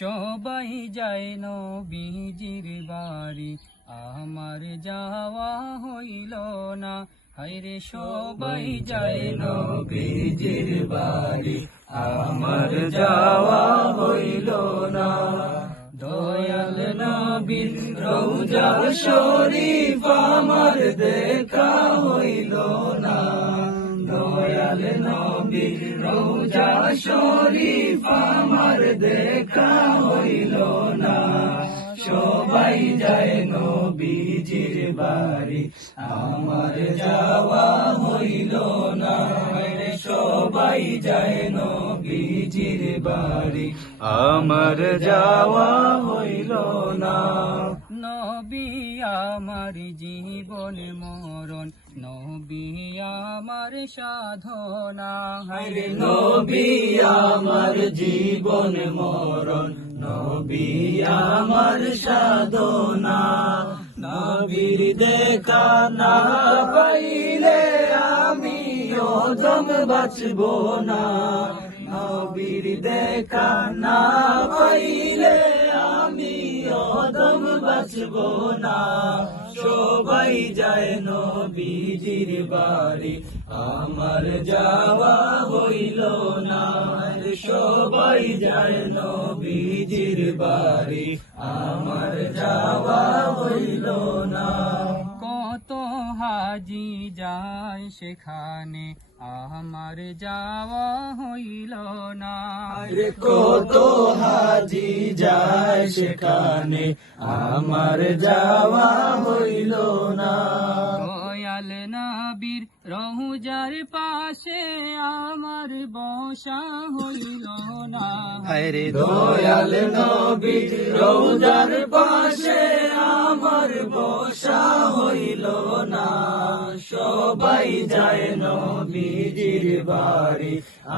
সবাই যায় নবীজির বাড়ি, আমার যাওয়া হইল না। হায়রে সবাই যায় নবীজির বাড়ি, আমার যাওয়া হইল না। দয়াল নবীর রওজা শরীফ আমার দেখা হইল না। দয়াল নবীর রওজা শরীফ আমার দেখা হইল না। সবাই যায় নবীজির বাড়ি, আমার যাওয়া হইল না। সবাই যায় নবীজির বাড়ি, আমার যাওয়া হইল না। নবী আমার জীবন মরণ, নবী আমার সাধনা। হায়রে নবী আমার জীবন মরণ, নবী আমার সাধনা। নবীর দেখা না পাইলে আমি ওদম বাঁচব না। নবীর দেখা না পাইলে আমি ওদম বাঁচব না। সবাই যায় নবীজির বাড়ি, আমার যাওয়া হইল না। সবাই যায় নবীজির বাড়ি, আমার যাওয়া হইল না। কত হাজি যায় সেখানে, আমার যাওয়া হইল না। কত হাজি যায় সেখানে, আমার যাওয়া হইল না। দয়াল নবীর রওজার পাশে আমার বসা হইল না। হায়রে দয়াল নবীর রওজার পাশে আমার বসা হইল না। সবাই যায় নবীজির বাড়ি,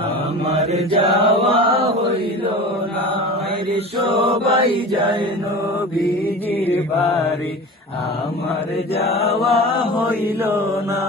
আমার যাওয়া হইল না। হায়রে সবাই যায় নবীজির বাড়ি, আমার যাওয়া হইল না।